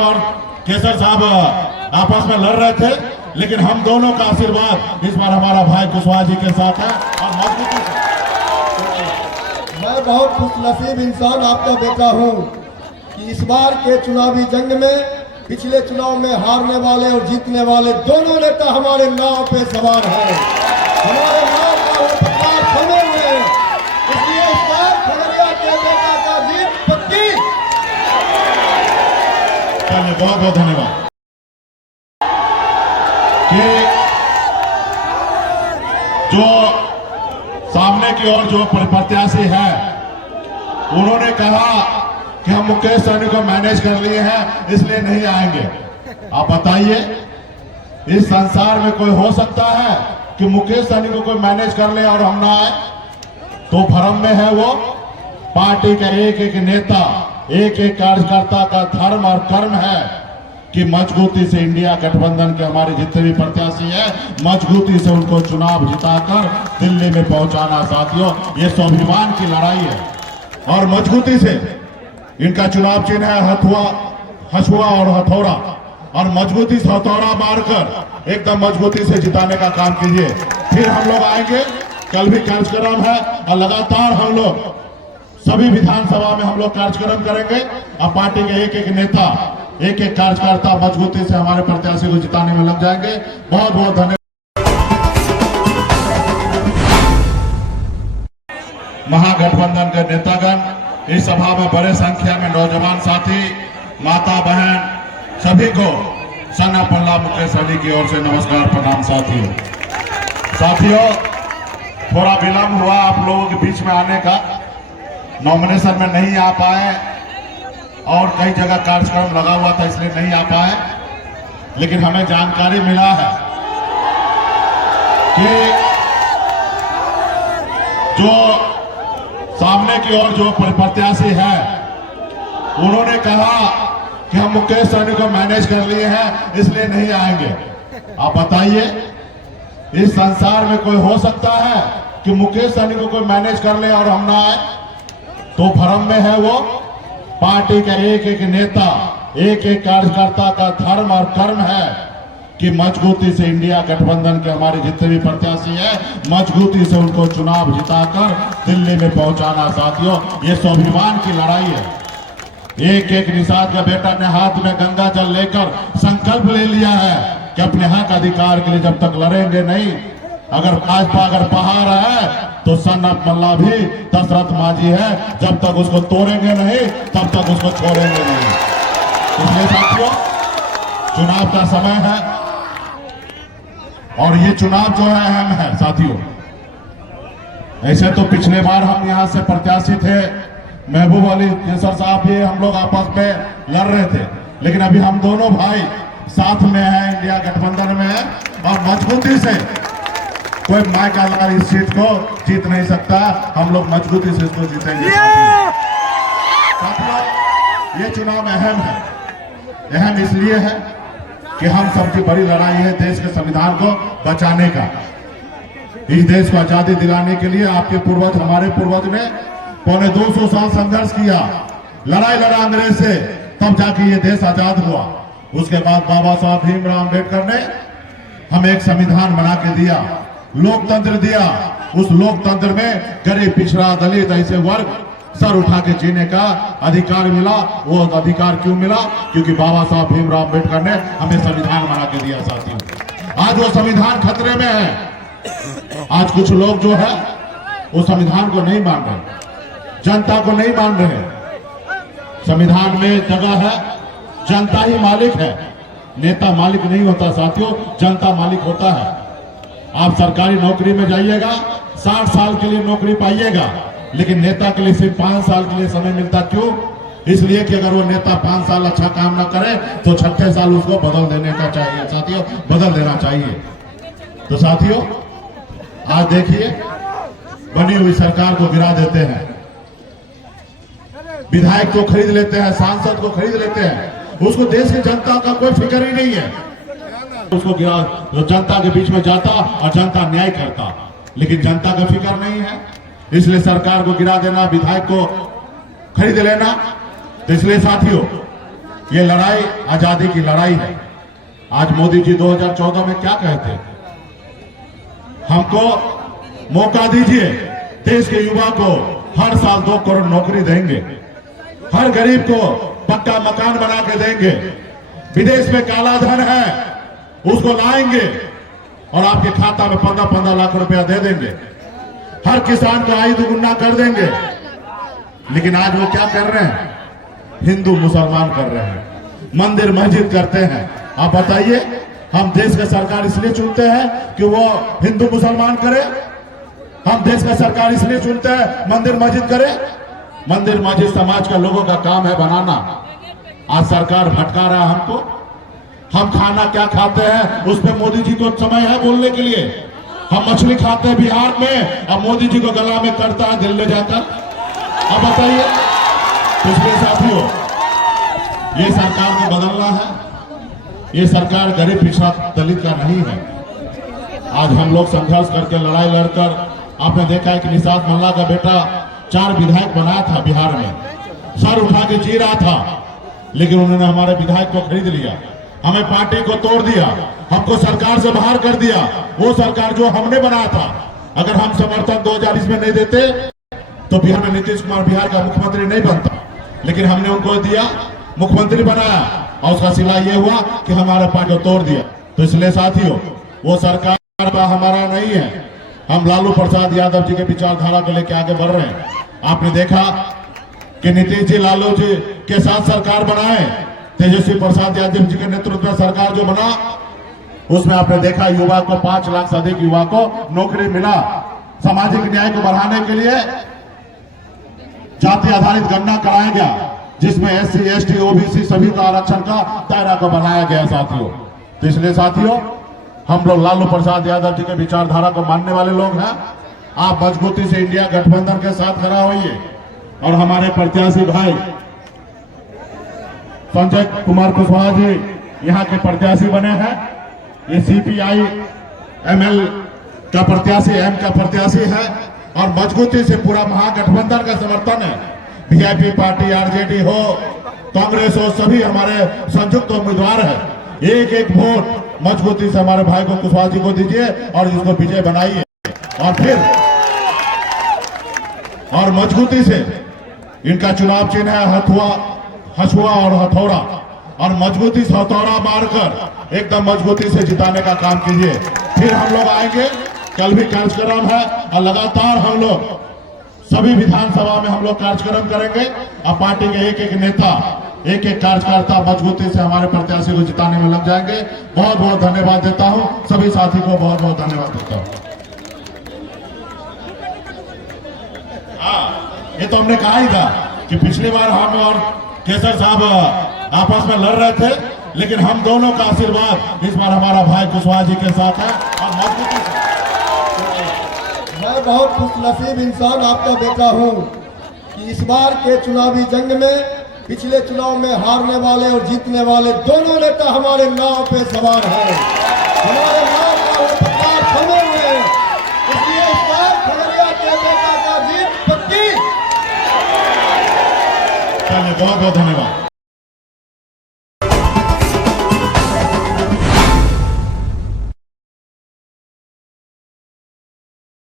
और केसर साहब आपस में लड़ रहे थे, लेकिन हम दोनों का आशीर्वाद इस बार हमारा भाई कुशवाहा जी के साथ है और मजबूती से। मैं बहुत खुशनसीब इंसान आपका बेटा हूं कि इस बार के चुनावी जंग में पिछले चुनाव में हारने वाले और जीतने वाले दोनों नेता हमारे नाव पे सवार हैं। हमारे नाव का उपकार बने हुए हैं, इसलिए इस बार खगड़िया के बेटा का जीत पक्की। चलिए, बहुत बहुत धन्यवाद। कि जो सामने की ओर जो प्रत्याशी है, उन्होंने कहा कि हम मुकेश सहनी को मैनेज कर लिए हैं, इसलिए नहीं आएंगे। आप बताइए, इस संसार में कोई हो सकता है कि मुकेश सहनी को कोई मैनेज कर ले और हम ना आए? तो भ्रम में है वो। पार्टी का एक एक नेता, एक एक कार्यकर्ता का धर्म और कर्म है कि मजबूती से इंडिया गठबंधन के हमारे जितने भी प्रत्याशी हैं, मजबूती से उनको चुनाव जिताकर दिल्ली में पहुंचाना। साथियों, ये स्वाभिमान की लड़ाई है और मजबूती से इनका चुनाव चिन्ह है हसुआ और हथौड़ा, और मजबूती से हथौड़ा मारकर एकदम मजबूती से जिताने का काम कीजिए। फिर हम लोग आएंगे, कल भी कार्यक्रम है और लगातार हम लोग सभी विधानसभा में हम लोग कार्यक्रम करेंगे और पार्टी के एक एक नेता, एक एक कार्यकर्ता मजबूती से हमारे प्रत्याशी को जिताने में लग जाएंगे। बहुत बहुत धन्यवाद। महागठबंधन के नेतागण, इस सभा में बड़े संख्या में नौजवान साथी, माता बहन, सभी को सन्ना पल्ला मुकेश सहनी की ओर से नमस्कार प्रणाम। साथियों, थोड़ा विलंब हुआ आप लोगों के बीच में आने का। नॉमिनेशन में नहीं आ पाए और कई जगह कार्यक्रम लगा हुआ था, इसलिए नहीं आ पाए। लेकिन हमें जानकारी मिला है कि जो सामने की ओर जो प्रत्याशी है, उन्होंने कहा कि हम मुकेश सहनी को मैनेज कर लिए हैं, इसलिए नहीं आएंगे। आप बताइए, इस संसार में कोई हो सकता है कि मुकेश सहनी को कोई मैनेज कर ले और हम ना आए? तो भ्रम में है वो। पार्टी का एक एक नेता, एक एक कार्यकर्ता का धर्म और कर्म है कि मजबूती से इंडिया गठबंधन के हमारे जितने भी प्रत्याशी हैं, मजबूती से उनको चुनाव जिताकर दिल्ली में पहुंचाना। साथियों, ये स्वाभिमान की लड़ाई है। एक एक निषाद का बेटा ने हाथ में गंगा जल लेकर संकल्प ले लिया है कि अपने हक अधिकार के लिए जब तक लड़ेंगे नहीं, अगर भाजपा अगर पहाड़ है तो सन्ना पल्ला भी दशरथ मांझी है, जब तक उसको तोड़ेंगे नहीं तब तक उसको छोड़ेंगे नहीं। इसलिए साथियों, चुनाव का समय है और ये चुनाव जो है अहम है। साथियों, ऐसे तो पिछले बार हम यहाँ से प्रत्याशी थे, महबूब अली केसर साहब भी हम लोग आपस में लड़ रहे थे, लेकिन अभी हम दोनों भाई साथ में हैं, इंडिया गठबंधन में है और मजबूती से कोई माइक इस सीट को जीत नहीं सकता। हम लोग मजबूती से इसको जीतेंगे। साथियों, ये चुनाव अहम है। अहम इसलिए है कि हम सबकी बड़ी लड़ाई है देश के संविधान को बचाने का। इस देश को आजादी दिलाने के लिए आपके पूर्वज, हमारे पूर्वज ने पौने 200 साल संघर्ष किया, लड़ाई लड़ा अंग्रेज से, तब जाके ये देश आजाद हुआ। उसके बाद बाबा साहब भीमराव अम्बेडकर ने हमें एक संविधान बना के दिया, लोकतंत्र दिया। उस लोकतंत्र में गरीब, पिछड़ा, दलित ऐसे वर्ग सर उठा के जीने का अधिकार मिला। वो अधिकार क्यों मिला? क्योंकि बाबा साहब भीमराव अम्बेडकर ने हमें संविधान बना के दिया। साथियों, आज वो संविधान खतरे में है। आज कुछ लोग जो है वो संविधान को नहीं मान रहे, जनता को नहीं मान रहे। संविधान में जगह है, जनता ही मालिक है, नेता मालिक नहीं होता। साथियों, जनता मालिक होता है। आप सरकारी नौकरी में जाइएगा, 60 साल के लिए नौकरी पाइएगा, लेकिन नेता के लिए सिर्फ 5 साल के लिए समय मिलता। क्यों? इसलिए कि अगर वो नेता 5 साल अच्छा काम ना करे तो 6ठे साल उसको बदल देने का चाहिए। साथियों, बदल देना चाहिए। तो साथियों, आज देखिए, बनी हुई सरकार को गिरा देते हैं, विधायक को खरीद लेते हैं, सांसद को खरीद लेते हैं, उसको देश की जनता का कोई फिक्र ही नहीं है। उसको गिरा, जो जनता के बीच में जाता और जनता न्याय करता, लेकिन जनता का फिक्र नहीं है। इसलिए सरकार को गिरा देना, विधायक को खरीद लेना। तो इसलिए साथियों, ये लड़ाई आजादी की लड़ाई है। आज मोदी जी 2014 में क्या कहते, हमको मौका दीजिए, देश के युवा को हर साल 2 करोड़ नौकरी देंगे, हर गरीब को पक्का मकान बना के देंगे, विदेश में काला धन है उसको लाएंगे और आपके खाता में 15-15 लाख रुपया दे देंगे, हर किसान को आय दुगुना कर देंगे। लेकिन आज वो क्या कर रहे हैं, हिंदू मुसलमान कर रहे हैं, मंदिर मस्जिद करते हैं। आप बताइए, हम देश का सरकार इसलिए चुनते हैं कि वो हिंदू मुसलमान करे? हम देश का सरकार इसलिए चुनते हैं मंदिर मस्जिद करे? मंदिर मस्जिद समाज का लोगों का काम है बनाना। आज सरकार भटका रहा है हमको। हम खाना क्या खाते हैं उस पर मोदी जी को समय है बोलने के लिए। हम मछली खाते हैं बिहार में और मोदी जी को गला में करता है दिल्ली जाकर। अब बताइए, पिछले साथियों, ये सरकार को बदलना है। ये सरकार गरीब पिछड़ा दलित का नहीं है। आज हम लोग संघर्ष करके लड़ाई लड़कर, आपने देखा है कि निषाद मल्ला का बेटा 4 विधायक बनाया था बिहार में, सर उठा के जी रहा था, लेकिन उन्होंने हमारे विधायक को खरीद लिया, हमें पार्टी को तोड़ दिया, हमको सरकार से बाहर कर दिया। वो सरकार जो हमने बनाया था, अगर हम समर्थन 2020 में नहीं देते तो बिहार में नीतीश कुमार बिहार का मुख्यमंत्री नहीं बनता, लेकिन हमने उनको दिया, मुख्यमंत्री बनाया और उसका सिला ये हुआ कि हमारे पार्टी को तोड़ दिया। तो इसलिए साथियों, वो सरकार का हमारा नहीं है। हम लालू प्रसाद यादव जी के विचारधारा को लेकर आगे बढ़ रहे हैं। आपने देखा कि नीतीश जी लालू जी के साथ सरकार बनाए, तेजस्वी प्रसाद यादव जी के नेतृत्व में सरकार जो बना, उसमें आपने देखा युवा को 5 लाख से अधिक युवा को नौकरी मिला। सामाजिक न्याय को बढ़ाने के लिए जाति आधारित गणना कराया गया, जिसमें SC, ST, OBC सभी का आरक्षण का दायरा को बढ़ाया गया साथियों। तो इसलिए साथियों, हम लोग लालू प्रसाद यादव जी के विचारधारा को मानने वाले लोग हैं। आप मजबूती से इंडिया गठबंधन के साथ खड़ा होइए और हमारे प्रत्याशी भाई संजय कुमार कुशवाहा जी यहाँ के प्रत्याशी बने हैं। ये CPI ML का प्रत्याशी, M का प्रत्याशी है और मजबूती से पूरा महागठबंधन का समर्थन है। VIP पार्टी, RJD हो, कांग्रेस हो, सभी हमारे संयुक्त उम्मीदवार है। एक एक वोट मजबूती से हमारे भाई को कुशवाहा जी को दीजिए और इसको विजय बनाइए। और फिर और मजबूती से इनका चुनाव चिन्ह है हसुआ और हथौड़ा, और मजबूती से हथौड़ा मारकर एकदम मजबूती से जिताने का काम कीजिए। फिर हम लोग आएंगे, कल भी कार्यक्रम है और लगातार हम लोग सभी विधानसभा में हम लोग कार्यक्रम करेंगे और पार्टी के एक एक नेता, एक एक कार्यकर्ता मजबूती से हमारे प्रत्याशी को जिताने में लग जाएंगे। बहुत बहुत धन्यवाद देता हूं, सभी साथी को बहुत बहुत धन्यवाद देता हूं। ये तो हमने कहा ही था कि पिछली बार हम और केसर साहब आपस में लड़ रहे थे, लेकिन हम दोनों का आशीर्वाद इस बार हमारा भाई कुशवाहा जी के साथ है और मजबूती से। मैं बहुत खुशनसीब इंसान आपका बेटा हूं कि इस बार के चुनावी जंग में पिछले चुनाव में हारने वाले और जीतने वाले दोनों नेता हमारे नाव पे सवार हैं। हमारे नाव का उपकार थमे हुए हैं, इसलिए इस बार खगड़िया के बेटा का जीत पक्की। बहुत बहुत धन्यवाद।